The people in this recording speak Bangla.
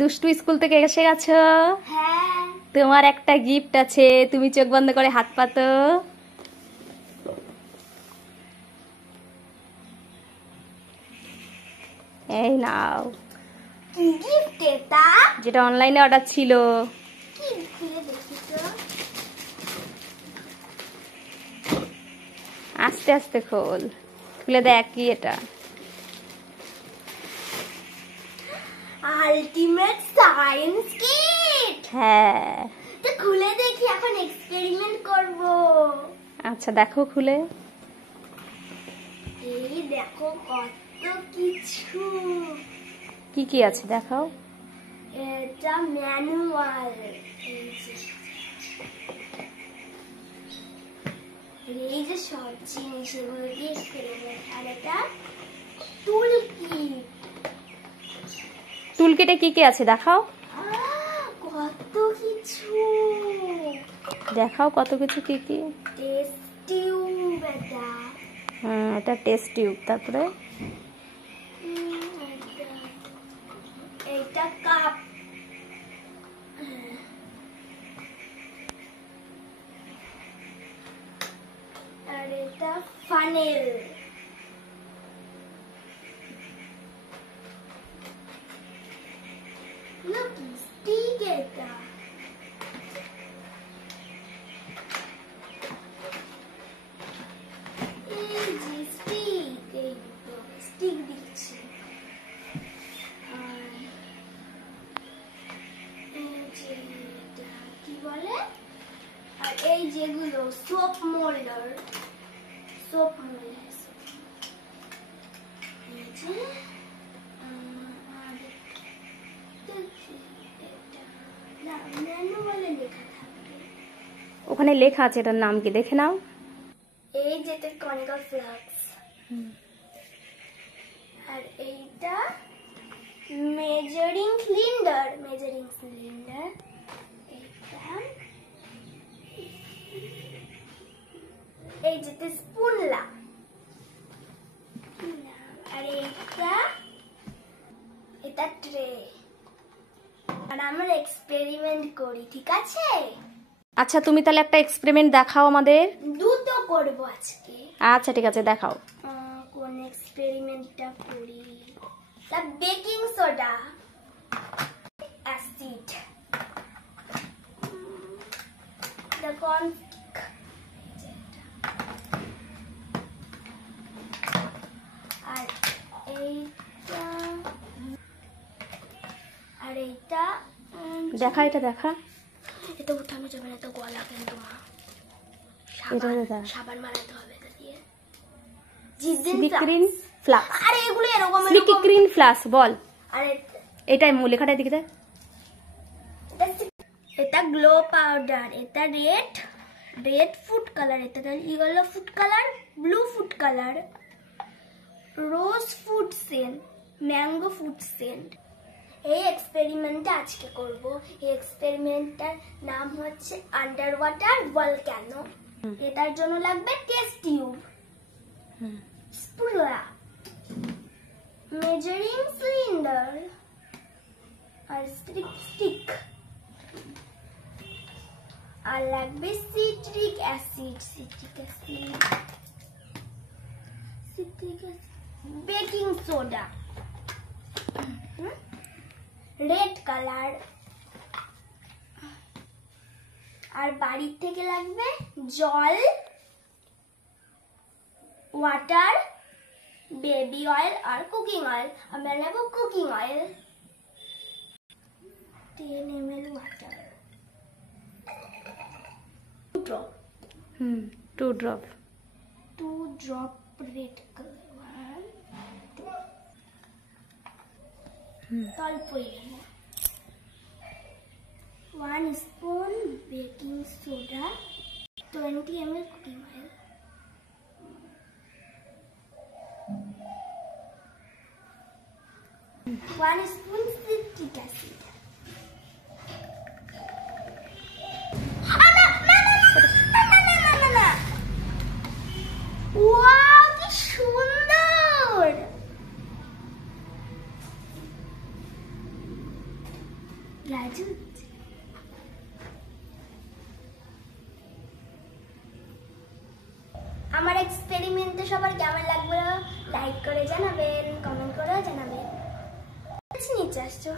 দুষ্টু স্কুল থেকে এসে গেছো? হ্যাঁ। তোমার একটা গিফট আছে, তুমি চোখ বন্ধ করে হাত পাতো। এই নাও। কি গিফট এটা? যেটা অনলাইনে অর্ডার ছিল। কি খুলে দেখি তো। আস্তে আস্তে খোল, খুলে দেখ কি এটা। Ultimate science kit. হ্যাঁ। তো খুলে দেখি, এখন এক্সপেরিমেন্ট করব। আচ্ছা দেখো খুলে। এই দেখো কত কিছু। কি কি আছে দেখাও। এটা ম্যানুয়াল। এই যে সব জিনিস এগুলো দিয়ে খেলবে। আর এটা টুল কিট। টুলকিটে কি কি আছে দেখাও। কত কিছু দেখাও কত কিছু কি কি। টেস্ট টিউব এটা। এটা টেস্ট টিউব। তারপরে এইটা কাপ। আর এটা ফানেল। Look, stick এটা। এই যে stick, এই তো stick দিচ্ছি। আর এই যে এটা কি বলে? আর এই যেগুলো সোপ মোল্ডার, সোপ মোল্ডার। এই যে আর ওখানে লেখা আছে, এটার নাম কি দেখে নাও। এই যেটা কনিক্যাল ফ্লাস্ক। আর এইটা মেজারিং সিলিন্ডার। এইটা এই যেটা স্পুনলা। আর এটা ট্রে। আর আমরা এক্সপেরিমেন্ট করি, ঠিক আছে? আচ্ছা তুমি তাহলে একটা এক্সপেরিমেন্ট দেখাও আমাদের। দুটো করব আজকে। আচ্ছা ঠিক আছে দেখাও। কোন এক্সপেরিমেন্টটা করি? তা বেকিং সোডা, অ্যাসিড, আর এইটা দেখা, এটা দেখা। এটা উঠানো যাবে না, তো গলা কিন্তু সাবান মারাতে হবে এটা দিয়ে। স্লিকিং ফ্লাস্ক। আরে এগুলো এরকম স্লিকিং ফ্লাস্ক বল। আরে এটাই লেখাটা দিকে দেখ। এটা গ্লো পাউডার। এটা রেড ফুড কালার। এটা yellow food colour, blue food colour, rose food scent, mango food scent. এই এক্সপেরিমেন্টটা আজকে করব। এই এক্সপেরিমেন্টটার নাম হচ্ছে আন্ডার ওয়াটার ভলক্যানো। এটার জন্য লাগবে test tube, spatula, measuring cylinder আর স্টিক। আর লাগবে citric acid, baking soda, red colour. আর বাড়ির থেকে লাগবে জল, ওয়াটার, বেবি অয়েল আর কুকিং অয়েল। আমরা নেব cooking oil, 10 ml water, 2 drop red colour, 1 spoon baking soda, 20 ml cooking oil, 1 spoon citric acid। Wow কি সুন্দর! রাজু আমার এক্সপেরিমেন্টে সবার কেমন লাগবে লাইক করে জানাবেন, কমেন্ট করে জানাবেন। নিচে আসছো